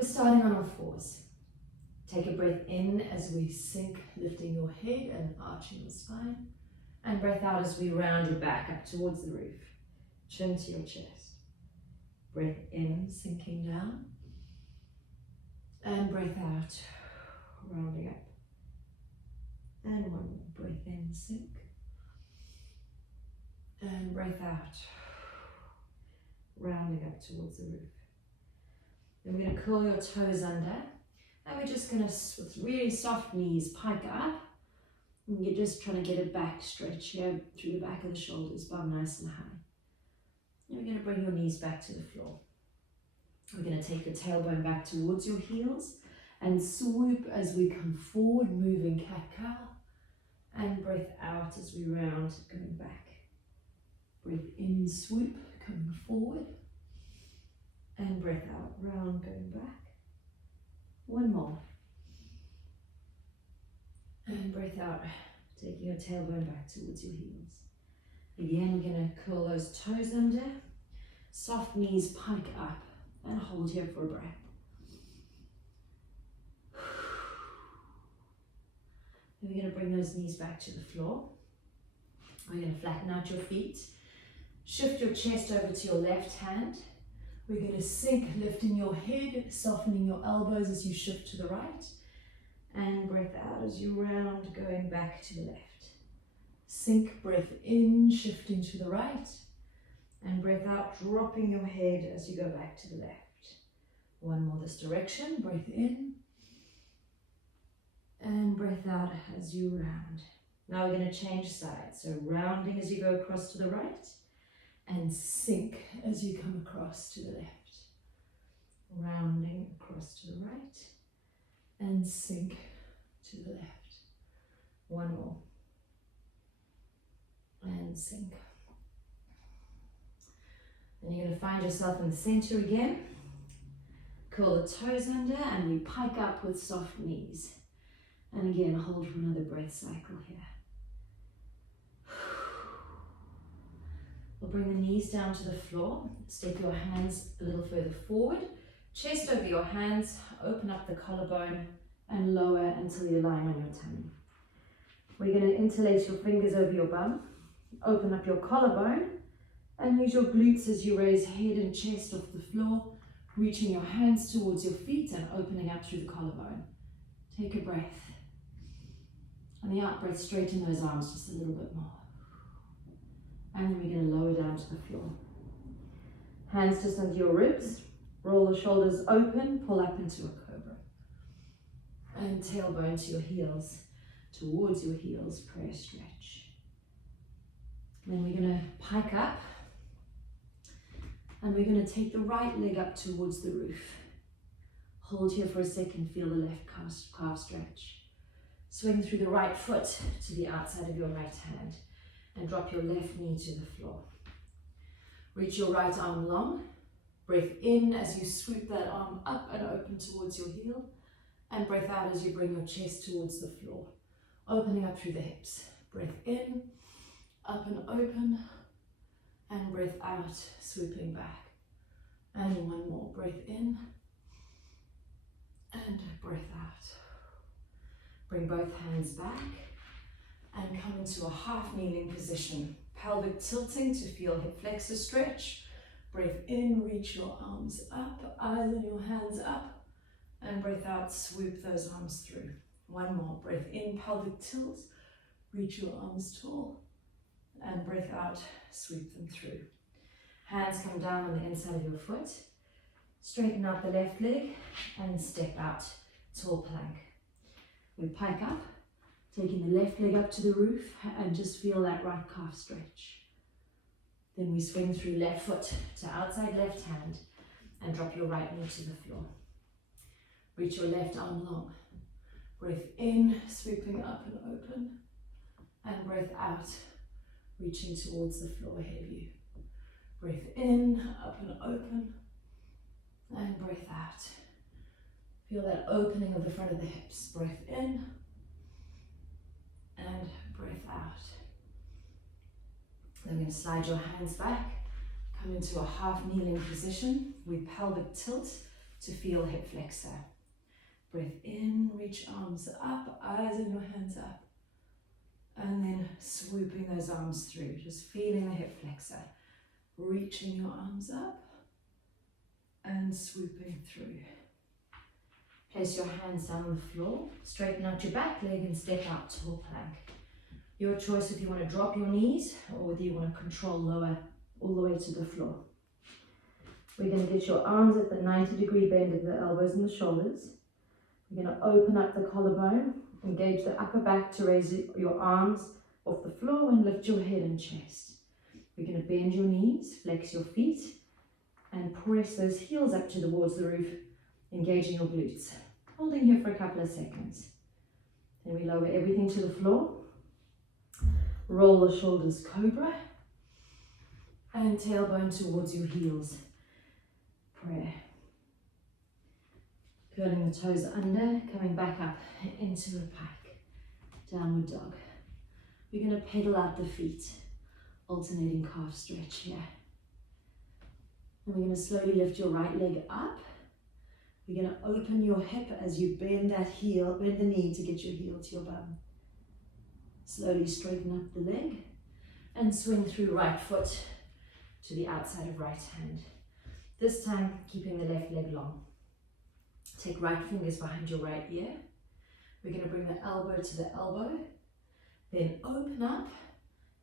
We're starting on all fours. Take a breath in as we sink, lifting your head and arching your spine. And breath out as we round your back up towards the roof. Chin to your chest. Breath in, sinking down. And breath out, rounding up. And one more. Breath in, sink. And breath out, rounding up towards the roof. Then we're going to curl your toes under. And we're just going to, with really soft knees, pike up. And you're just trying to get a back stretch here through the back of the shoulders, bum nice and high. And we're going to bring your knees back to the floor. We're going to take your tailbone back towards your heels and swoop as we come forward, moving cat-cow. And breath out as we round, going back. Breath in, swoop, coming forward. And breath out, round, going back. One more. And breath out, taking your tailbone back towards your heels. Again, we're going to curl those toes under. Soft knees, pike up. And hold here for a breath. Then we're going to bring those knees back to the floor. We're going to flatten out your feet. Shift your chest over to your left hand. We're going to sink, lifting your head, softening your elbows as you shift to the right. And breath out as you round, going back to the left. Sink, breath in, shifting to the right. And breath out, dropping your head as you go back to the left. One more this direction, breath in. And breath out as you round. Now we're going to change sides. So rounding as you go across to the right. And sink as you come across to the left. Rounding across to the right. And sink to the left. One more. And sink. Then you're going to find yourself in the center again. Curl the toes under and we pike up with soft knees. And again, hold for another breath cycle here. We'll bring the knees down to the floor. Step your hands a little further forward. Chest over your hands. Open up the collarbone and lower until you're lying on your tummy. We're going to interlace your fingers over your bum. Open up your collarbone. And use your glutes as you raise head and chest off the floor, reaching your hands towards your feet and opening up through the collarbone. Take a breath. On the out breath, straighten those arms just a little bit more. And then we're going to lower down to the floor. Hands just under your ribs. Roll the shoulders open, pull up into a cobra. And tailbone to your heels, towards your heels, prayer stretch. Then we're going to pike up. And we're going to take the right leg up towards the roof. Hold here for a second, feel the left calf stretch. Swing through the right foot to the outside of your right hand and drop your left knee to the floor. Reach your right arm long. Breath in as you swoop that arm up and open towards your heel. And breath out as you bring your chest towards the floor. Opening up through the hips. Breath in, up and open. And breath out, swooping back. And one more, breath in. And breath out. Bring both hands back. And come into a half kneeling position. Pelvic tilting to feel hip flexor stretch. Breath in, reach your arms up, eyes and your hands up. And breath out, swoop those arms through. One more, breath in, pelvic tilt. Reach your arms tall. And breath out, sweep them through. Hands come down on the inside of your foot. Straighten out the left leg and step out, tall plank. We pike up, taking the left leg up to the roof and just feel that right calf stretch. Then we swing through left foot to outside left hand and drop your right knee to the floor. Reach your left arm long. Breath in, sweeping up and open. And breath out, reaching towards the floor ahead of you. Breath in, up and open. And breath out. Feel that opening of the front of the hips. Breath in. And breath out. Then we're going to slide your hands back. Come into a half kneeling position with pelvic tilt to feel hip flexor. Breath in, reach arms up, eyes and your hands up. And then swooping those arms through, just feeling the hip flexor. Reaching your arms up and swooping through. Place your hands down on the floor, straighten out your back leg and step out tall plank. Your choice if you want to drop your knees or whether you want to control lower all the way to the floor. We're going to get your arms at the 90-degree bend of the elbows and the shoulders. We're going to open up the collarbone, engage the upper back to raise your arms off the floor and lift your head and chest. We're going to bend your knees, flex your feet, and press those heels up towards the roof, engaging your glutes. Holding here for a couple of seconds. Then we lower everything to the floor. Roll the shoulders, cobra. And tailbone towards your heels. Prayer. Curling the toes under, coming back up into a pike. Downward dog. We're going to pedal out the feet. Alternating calf stretch here. And we're going to slowly lift your right leg up. We're going to open your hip as you bend that heel, bend the knee to get your heel to your bum. Slowly straighten up the leg and swing through right foot to the outside of right hand. This time, keeping the left leg long. Take right fingers behind your right ear. We're going to bring the elbow to the elbow. Then open up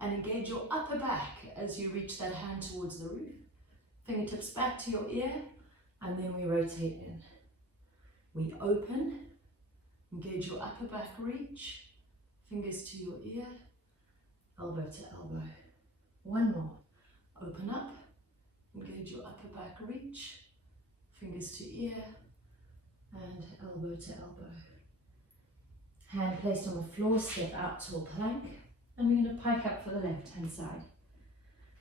and engage your upper back as you reach that hand towards the roof. Fingertips back to your ear, and then we rotate in. We open, engage your upper back reach, fingers to your ear, elbow to elbow. One more. Open up, engage your upper back reach, fingers to ear, and elbow to elbow. Hand placed on the floor, step out to a plank, and we're going to pike up for the left hand side.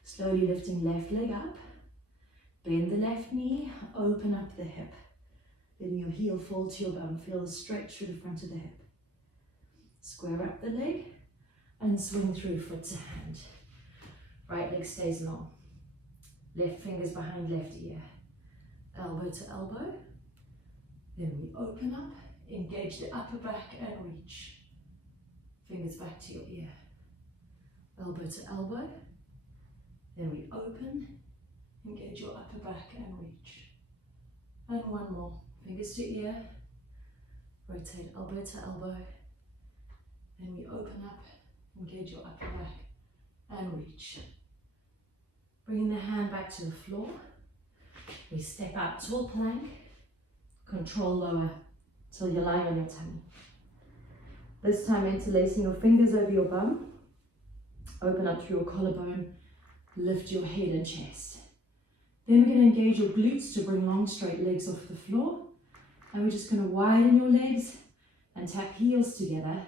Slowly lifting left leg up, bend the left knee, open up the hip. Letting your heel fall to your bum, feel the stretch through the front of the hip. Square up the leg and swing through foot to hand. Right leg stays long. Left fingers behind left ear. Elbow to elbow. Then we open up, engage the upper back and reach. Fingers back to your ear. Elbow to elbow. Then we open, engage your upper back and reach. And one more. Fingers to ear. Rotate elbow to elbow. Then we open up, engage your upper back and reach. Bringing the hand back to the floor. We step out tall plank. Control lower till you're lying on your tummy. This time interlacing your fingers over your bum. Open up through your collarbone. Lift your head and chest. Then we're going to engage your glutes to bring long straight legs off the floor. And we're just going to widen your legs and tap heels together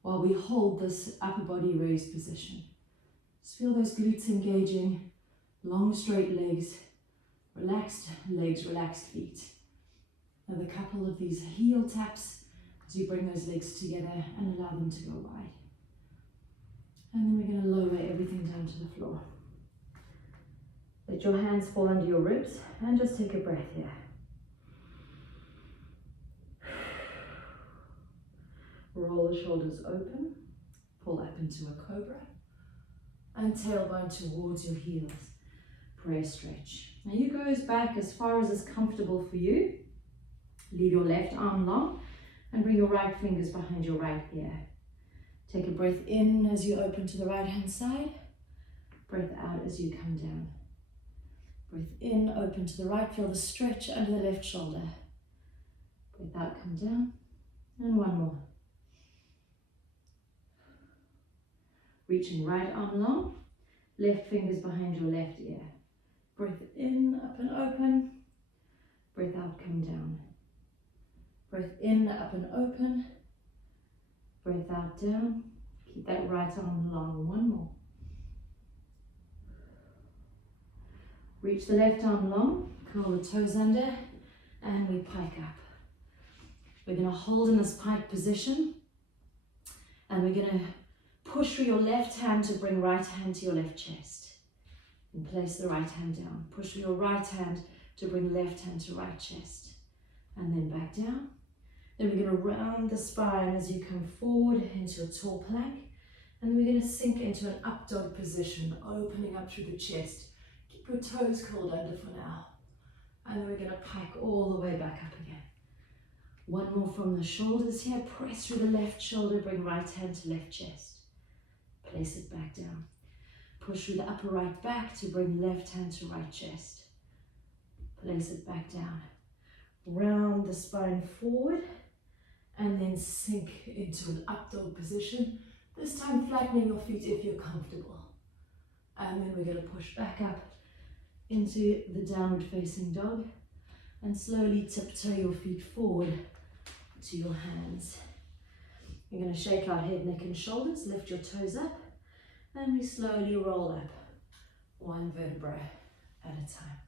while we hold this upper body raised position. Just feel those glutes engaging, long straight legs, relaxed feet. Another couple of these heel taps as you bring those legs together and allow them to go wide. And then we're going to lower everything down to the floor. Let your hands fall under your ribs and just take a breath here. Roll the shoulders open, pull up into a cobra, and tailbone towards your heels. Prayer stretch. Now you go back as far as is comfortable for you. Leave your left arm long and bring your right fingers behind your right ear. Take a breath in as you open to the right hand side. Breath out as you come down. Breath in, open to the right, feel the stretch under the left shoulder. Breath out, come down, and one more. Reaching right arm long, left fingers behind your left ear. Breath in, up and open. Breath out, come down. Breath in, up and open. Breath out, down. Keep that right arm long, one more. Reach the left arm long, curl the toes under, and we pike up. We're going to hold in this pike position, and we're going to push through your left hand to bring right hand to your left chest. And place the right hand down. Push through your right hand, to bring left hand to right chest. And then back down. Then we're going to round the spine as you come forward into a tall plank. And then we're going to sink into an up dog position, opening up through the chest. Keep your toes curled under for now. And then we're going to pike all the way back up again. One more from the shoulders here. Press through the left shoulder, bring right hand to left chest. Place it back down. Push through the upper right back to bring left hand to right chest. Place it back down. Round the spine forward and then sink into an up dog position. This time flattening your feet if you're comfortable. And then we're going to push back up into the downward facing dog and slowly tiptoe your feet forward to your hands. You're going to shake out head, neck and shoulders, lift your toes up, and we slowly roll up, one vertebra at a time.